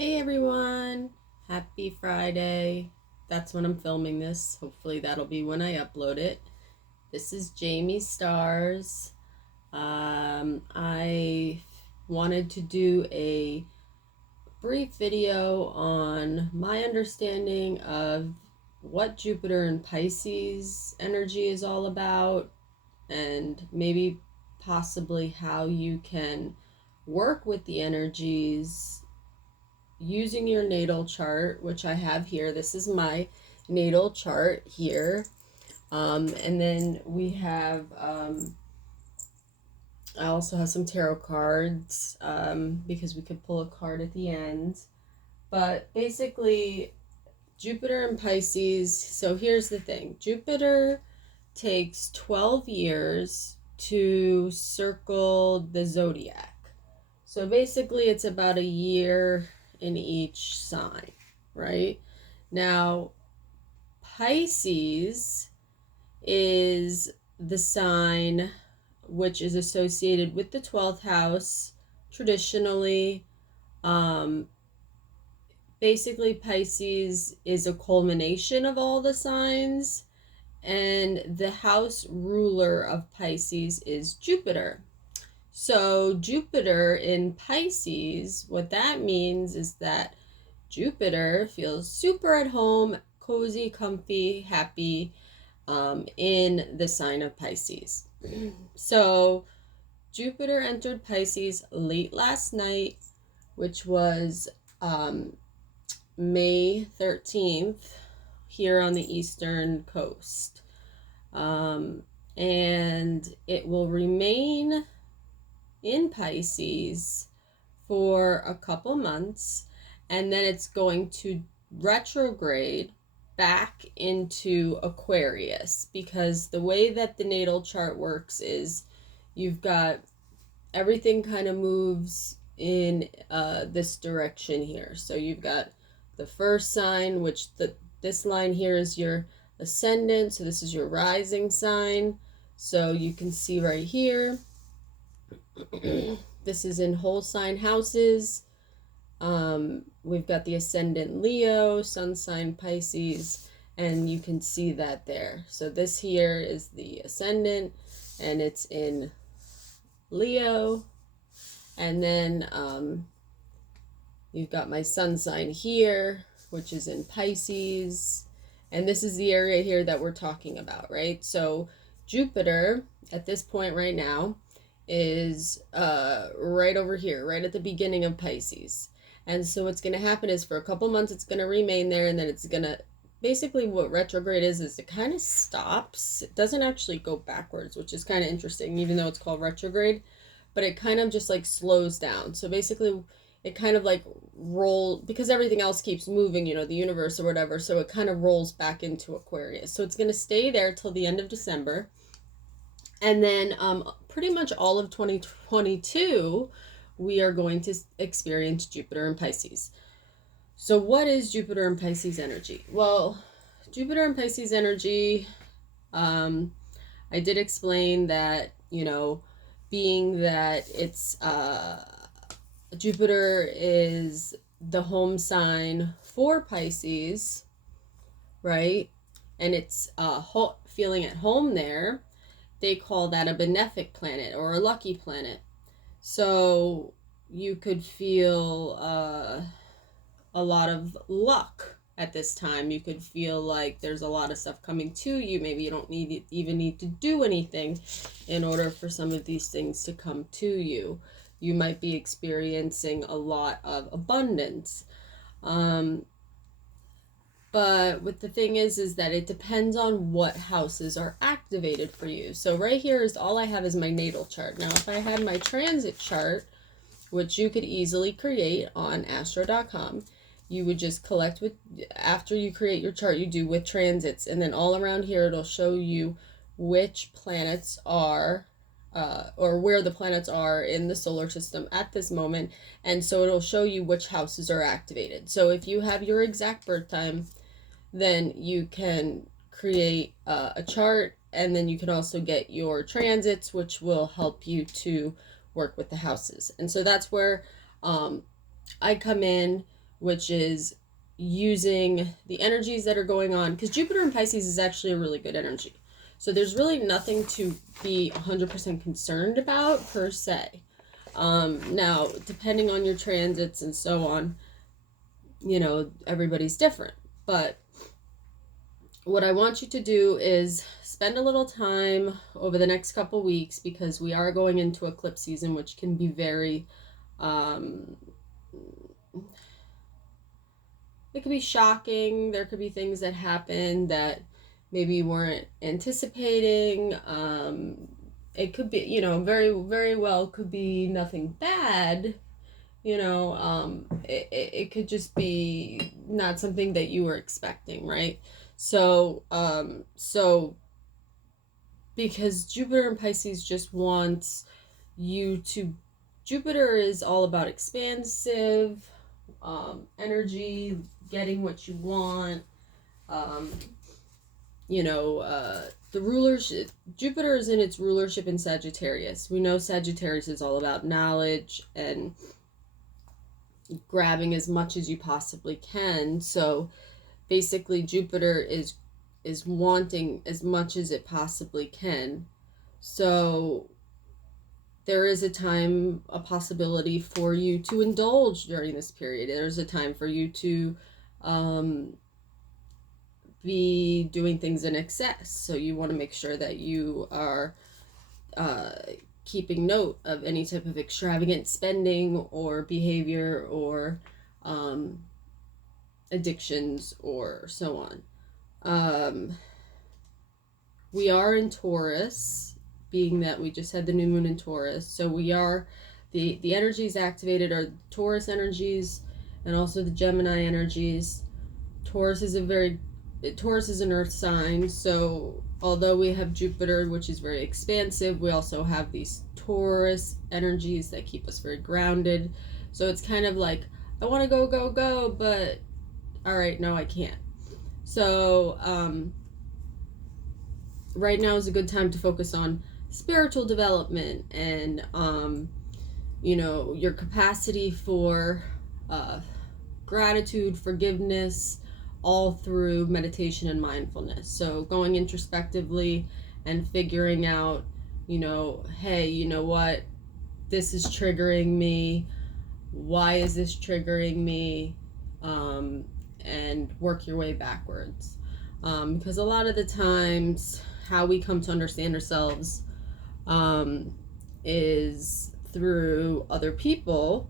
Hey everyone, happy Friday. That's when I'm filming this. Hopefully that'll be when I upload it. This is Jamie Stars. I wanted to do a brief video on my understanding of what Jupiter and Pisces energy is all about, and maybe possibly how you can work with the energies using your natal chart, which I have here. This is my natal chart here. And then we have, I also have some tarot cards because we could pull a card at the end. But basically, Jupiter and Pisces. So here's the thing: Jupiter takes 12 years to circle the zodiac. So basically, it's about a year in each sign, right? Now, Pisces is the sign which is associated with the 12th house traditionally. Basically, Pisces is a culmination of all the signs, and the house ruler of Pisces is Jupiter. So Jupiter in Pisces, what that means is that Jupiter feels super at home, cozy, comfy, happy in the sign of Pisces. So Jupiter entered Pisces late last night, which was May 13th here on the eastern coast. And it will remain in Pisces for a couple months, and then it's going to retrograde back into Aquarius, because the way that the natal chart works is you've got everything kind of moves in this direction here. So you've got the first sign, which this line here is your ascendant, so this is your rising sign. So you can see right here, this is in whole sign houses. We've got the ascendant Leo, sun sign Pisces, and you can see that there. So this here is the ascendant, and it's in Leo. And then you've got my sun sign here, which is in Pisces. And this is the area here that we're talking about, right? So Jupiter, at this point right now, is right over here, right at the beginning of Pisces. And so what's going to happen is for a couple months it's going to remain there, and then it's going to, basically what retrograde is it kind of stops. It doesn't actually go backwards, which is kind of interesting, even though it's called retrograde, but it kind of just like slows down. So basically it kind of like because everything else keeps moving, the universe or whatever, so it kind of rolls back into Aquarius. So it's going to stay there till the end of December. And then pretty much all of 2022, we are going to experience Jupiter and Pisces. So what is Jupiter and Pisces energy? Well, Jupiter and Pisces energy, I did explain that, being that it's Jupiter is the home sign for Pisces, right? And it's feeling at home there. They call that a benefic planet or a lucky planet. So you could feel a lot of luck at this time. You could feel like there's a lot of stuff coming to you. Maybe you don't even need to do anything in order for some of these things to come to you. You might be experiencing a lot of abundance. But what the thing is that it depends on what houses are activated for you. So right here is all I have is my natal chart. Now, if I had my transit chart, which you could easily create on astro.com, you would just collect after you create your chart, you do with transits. And then all around here, it'll show you which planets are, or where the planets are in the solar system at this moment. And so it'll show you which houses are activated. So if you have your exact birth time, then you can create a chart, and then you can also get your transits, which will help you to work with the houses. And so that's where I come in which is using the energies that are going on, because Jupiter in Pisces is actually a really good energy. So there's really nothing to be 100% concerned about per se. Now, depending on your transits and so on, everybody's different. But what I want you to do is spend a little time over the next couple weeks, because we are going into eclipse season, which can be very, it could be shocking. There could be things that happen that maybe you weren't anticipating. It could be, very, very well could be nothing bad. It could just be not something that you were expecting, right? So because Jupiter in Pisces just wants you to, Jupiter is all about expansive energy, getting what you want. The rulership, Jupiter is in its rulership in Sagittarius. We know Sagittarius is all about knowledge and grabbing as much as you possibly can. So basically Jupiter is wanting as much as it possibly can. So there is a possibility for you to indulge during this period. There's a time for you to be doing things in excess. So you want to make sure that you are keeping note of any type of extravagant spending or behavior or addictions or so on. We are in Taurus, being that we just had the new moon in Taurus. So we are, the energies activated are Taurus energies and also the Gemini energies. Taurus is an earth sign, so although we have Jupiter, which is very expansive, we also have these Taurus energies that keep us very grounded. So it's kind of like, I want to go, go, go, but all right, no, I can't. So right now is a good time to focus on spiritual development and your capacity for gratitude, forgiveness, all through meditation and mindfulness. So going introspectively and figuring out, hey, you know what, this is triggering me. Why is this triggering me? And work your way backwards. Because a lot of the times how we come to understand ourselves is through other people.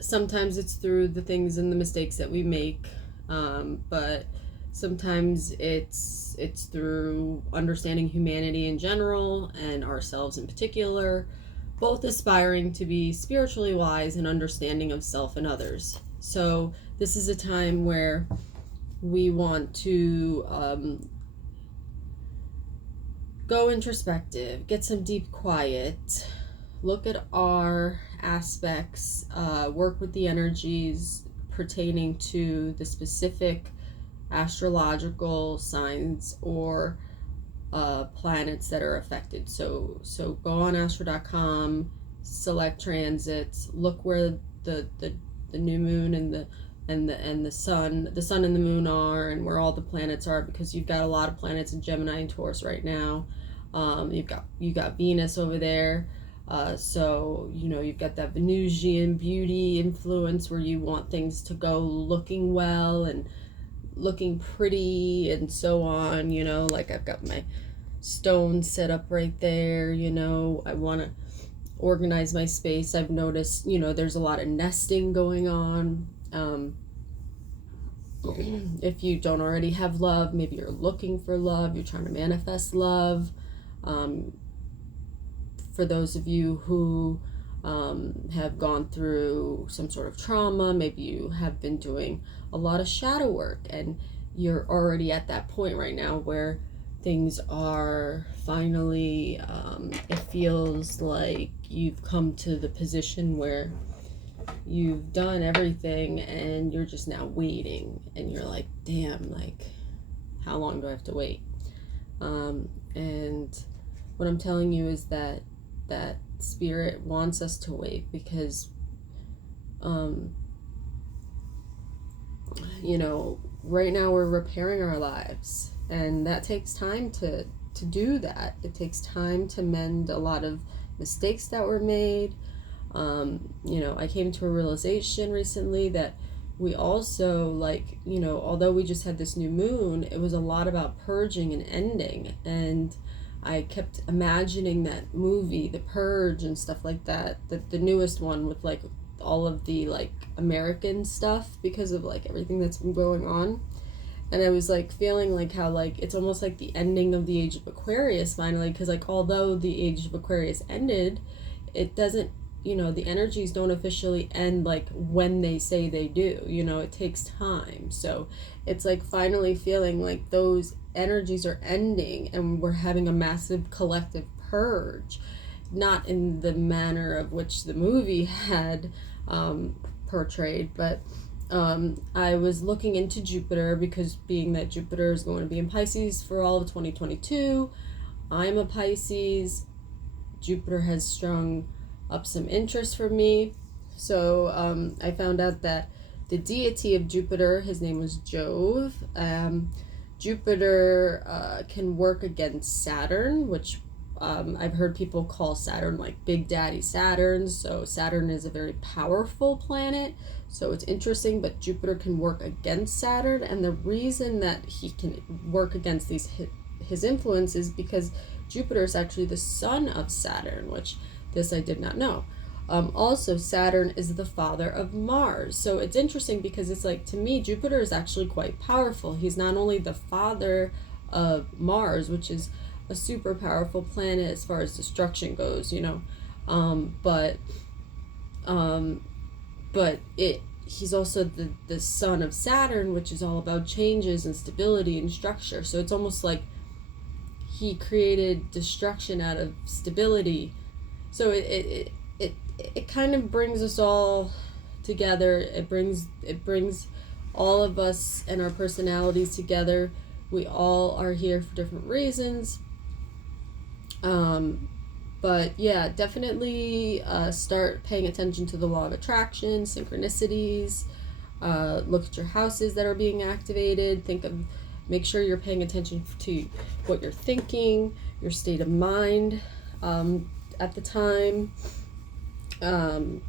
Sometimes it's through the things and the mistakes that we make, but sometimes it's through understanding humanity in general and ourselves in particular, both aspiring to be spiritually wise and understanding of self and others. So this is a time where we want to go introspective, get some deep quiet, look at our aspects, work with the energies pertaining to the specific astrological signs or planets that are affected. So go on astro.com, select transits, look where the new moon and the sun and the moon are, and where all the planets are, because you've got a lot of planets in Gemini and Taurus right now. You got Venus over there. So you've got that Venusian beauty influence where you want things to go looking well and looking pretty and so on. Like I've got my stone set up right there. I want to organize my space. I've noticed there's a lot of nesting going on. If you don't already have love, maybe you're looking for love, you're trying to manifest love. For those of you who have gone through some sort of trauma, maybe you have been doing a lot of shadow work and you're already at that point right now where things are finally, it feels like you've come to the position where you've done everything and you're just now waiting, and you're like, damn, like, how long do I have to wait? And what I'm telling you is that spirit wants us to wait, because you know, right now we're repairing our lives, and that takes time to do that. It takes time to mend a lot of mistakes that were made. You know, I came to a realization recently that we also, like, you know, although we just had this new moon, it was a lot about purging and ending. And I kept imagining that movie, The Purge, and stuff like that, the newest one with like all of the like American stuff, because of like everything that's been going on. And I was like feeling like how like it's almost like the ending of the age of Aquarius finally, because like although the age of Aquarius ended, it doesn't, you know, the energies don't officially end like when they say they do, you know, it takes time. So it's like finally feeling like those energies are ending and we're having a massive collective purge, not in the manner of which the movie had portrayed, but I was looking into Jupiter, because being that Jupiter is going to be in Pisces for all of 2022, I'm a Pisces. Jupiter has strung up some interest for me. So I found out that the deity of Jupiter, his name was Jove. Jupiter can work against Saturn, which I've heard people call Saturn like Big Daddy Saturn. So Saturn is a very powerful planet. So it's interesting, but Jupiter can work against Saturn. And the reason that he can work against his influence is because Jupiter is actually the son of Saturn, which this I did not know. Also, Saturn is the father of Mars. So it's interesting because it's like, to me, Jupiter is actually quite powerful. He's not only the father of Mars, which is a super powerful planet as far as destruction goes, you know, but he's also the son of Saturn, which is all about changes and stability and structure. So it's almost like he created destruction out of stability. So it kind of brings us all together. It brings all of us and our personalities together. We all are here for different reasons. But yeah, definitely start paying attention to the law of attraction, synchronicities. Look at your houses that are being activated. Make sure you're paying attention to what you're thinking, your state of mind at the time.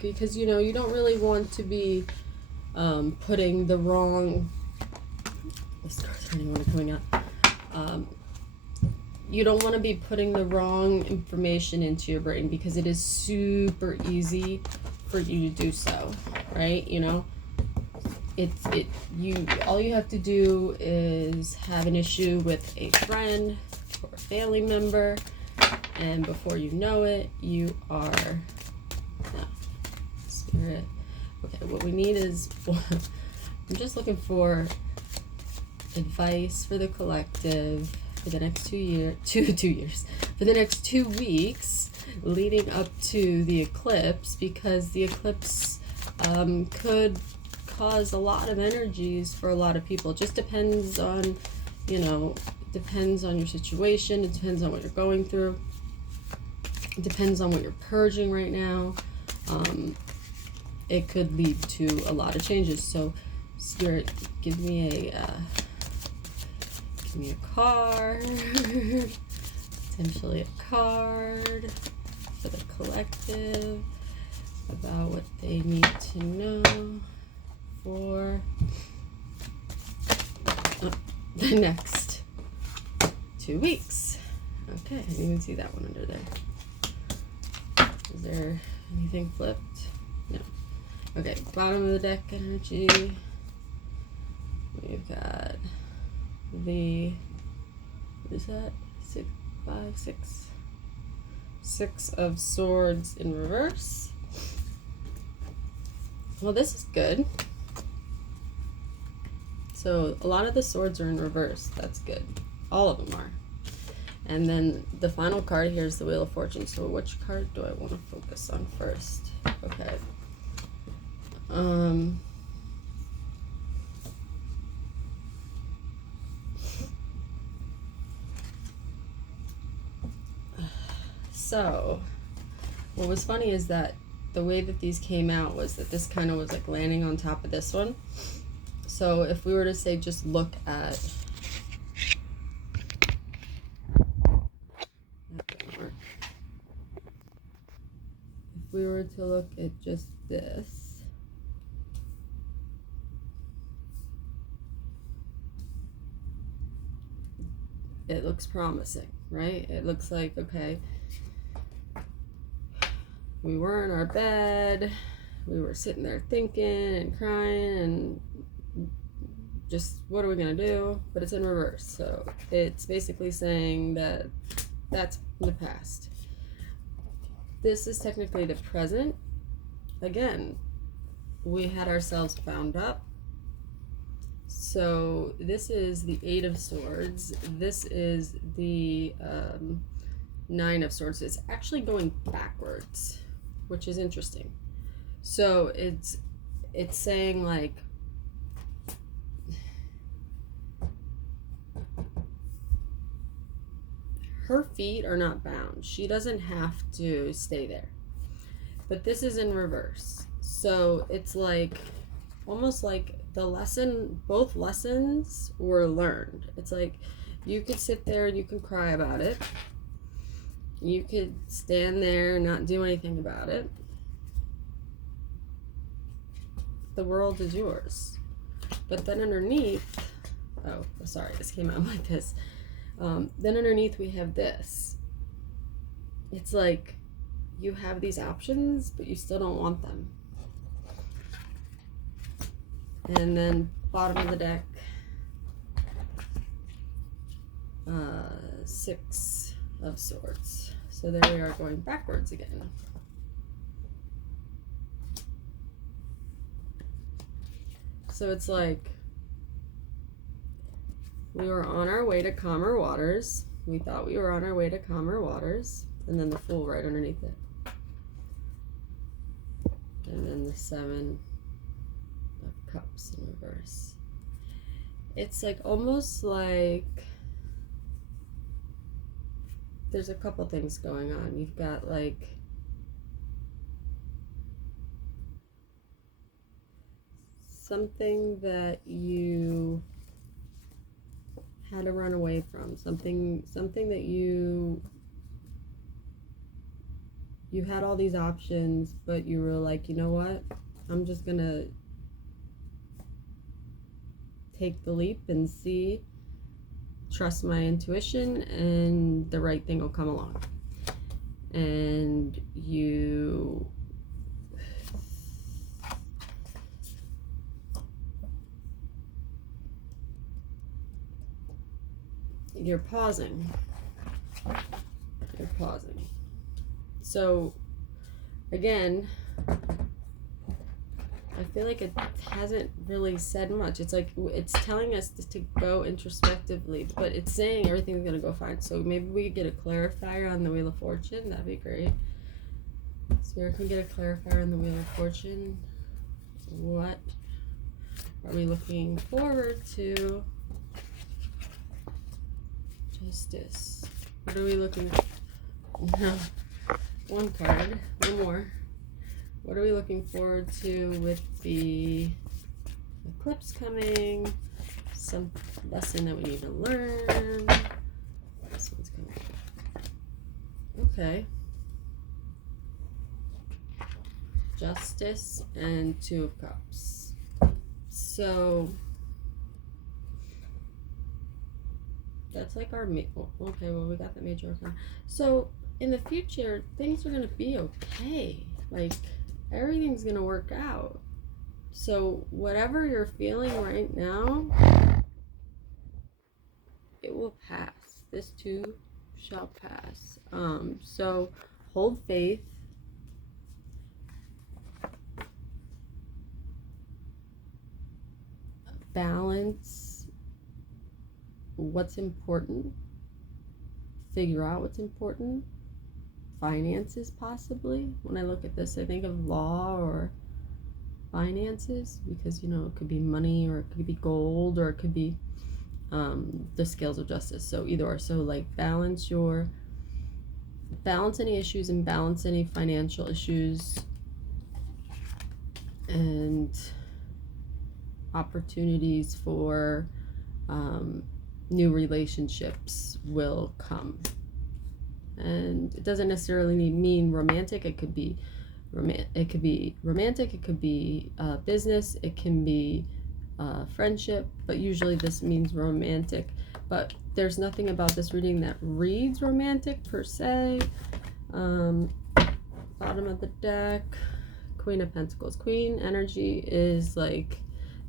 Because, you know, you don't really want to be putting the wrong... This card's already coming out. You don't want to be putting the wrong information into your brain, because it is super easy for you to do so, right? You know, all you have to do is have an issue with a friend or a family member, and before you know it, you are spirit. Okay, what we need is I'm just looking for advice for the collective for the next 2 years, for the next 2 weeks leading up to the eclipse, because the eclipse could cause a lot of energies for a lot of people. It just depends on, you know, it depends on your situation. It depends on what you're going through. It depends on what you're purging right now. It could lead to a lot of changes. So, Spirit, give me a card, potentially a card for the collective about what they need to know for the next 2 weeks. Okay, I didn't even see that one under there. Is there anything flipped? No. Okay, bottom of the deck energy. We've got the, what is that? 6 of Swords in reverse. Well, this is good. So a lot of the swords are in reverse. That's good. All of them are. And then the final card here is the Wheel of Fortune. So which card do I want to focus on first? Okay. So what was funny is that the way that these came out was that this kind of was like landing on top of this one. So if we were to say, just look at, if we were to look at just this, it looks promising, right? It looks like, okay, we were in our bed, we were sitting there thinking and crying and just, what are we gonna do? But it's in reverse. So it's basically saying that that's the past. This is technically the present. Again, we had ourselves bound up. So this is the Eight of Swords. This is the Nine of Swords. It's actually going backwards, which is interesting. So it's saying like, her feet are not bound. She doesn't have to stay there. But this is in reverse. So it's like, almost like the lesson, both lessons were learned. It's like, you could sit there and you can cry about it. You could stand there and not do anything about it. The world is yours. But then underneath, oh, sorry, this came out like this. Then underneath we have this. It's like, you have these options, but you still don't want them. And then bottom of the deck, Six of Swords. So there we are, going backwards again. So it's like, we were on our way to calmer waters. We thought we were on our way to calmer waters. And then the Fool right underneath it. And then the Seven of Cups in reverse. It's like, almost like there's a couple things going on. You've got like something that you had to run away from, something that you had all these options, but you were like, you know what, I'm just gonna take the leap and see, trust my intuition, and the right thing will come along. And you're pausing. You're pausing. So again, I feel like it hasn't really said much. It's like, it's telling us to go introspectively, but it's saying everything's gonna go fine. So maybe we could get a clarifier on the Wheel of Fortune. That'd be great. Spirit can get a clarifier on the Wheel of Fortune. What are we looking forward to? Justice. What are we looking for? No. One card. One more. What are we looking forward to with the eclipse coming? Some lesson that we need to learn. This one's coming. Okay. Justice and Two of Cups. So that's like our okay, well, we got the major arcana. So in the future, things are gonna be okay. Like, everything's gonna work out. So whatever you're feeling right now, it will pass. This too shall pass. So hold faith. Balance what's important. Figure out what's important. Finances, possibly. When I look at this, I think of law or finances, because, you know, it could be money, or it could be gold, or it could be the scales of justice. So either or. So like, balance any issues and balance any financial issues, and opportunities for new relationships will come. And it doesn't necessarily mean romantic. It could be romantic, it could be business, it can be friendship, but usually this means romantic. But there's nothing about this reading that reads romantic per se. Bottom of the deck, Queen of Pentacles. Queen energy is like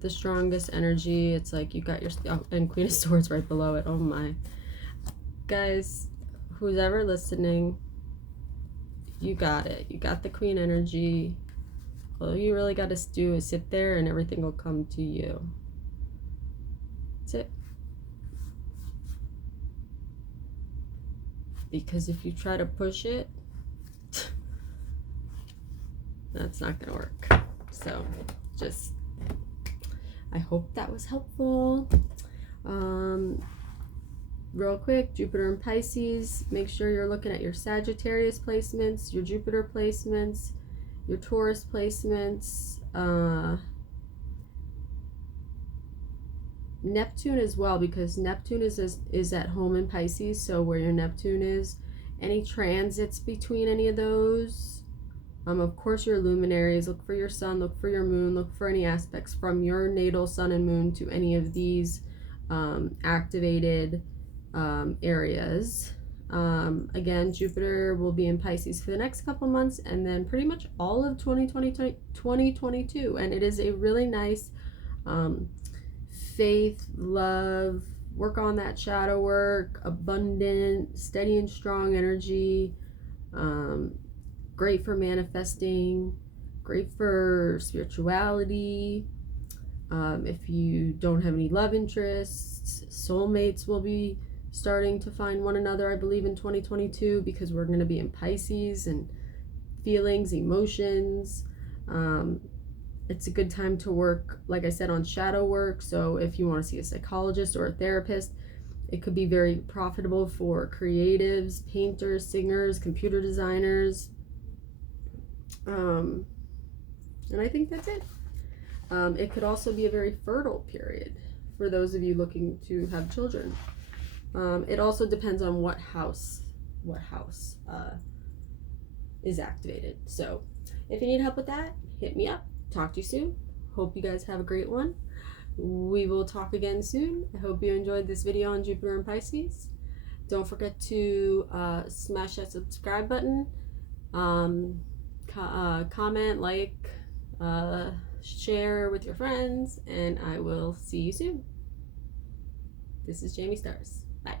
the strongest energy. It's like you got your, and Queen of Swords right below it. Oh my. Guys, who's ever listening, you got it. You got the Queen energy. All you really got to do is sit there and everything will come to you. That's it. Because if you try to push it, that's not going to work. So just, I hope that was helpful. Real quick, Jupiter and Pisces, make sure you're looking at your Sagittarius placements, your Jupiter placements, your Taurus placements, Neptune as well, because Neptune is at home in Pisces. So where your Neptune is, any transits between any of those, of course your luminaries, look for your sun, look for your moon, look for any aspects from your natal sun and moon to any of these activated areas. Again, Jupiter will be in Pisces for the next couple months, and then pretty much all of 2022. And it is a really nice faith, love, work on that shadow work, abundant, steady and strong energy. Great for manifesting, great for spirituality. If you don't have any love interests, soulmates will be starting to find one another, I believe, in 2022, because we're going to be in Pisces, and feelings, emotions. It's a good time to work, like I said, on shadow work. So if you want to see a psychologist or a therapist, it could be very profitable for creatives, painters, singers, computer designers. And I think that's it. It could also be a very fertile period for those of you looking to have children. It also depends on what house is activated. So if you need help with that, hit me up. Talk to you soon. Hope you guys have a great one. We will talk again soon. I hope you enjoyed this video on Jupiter and Pisces. Don't forget to smash that subscribe button, comment, like, share with your friends, and I will see you soon. This is Jamie Stars. Bye.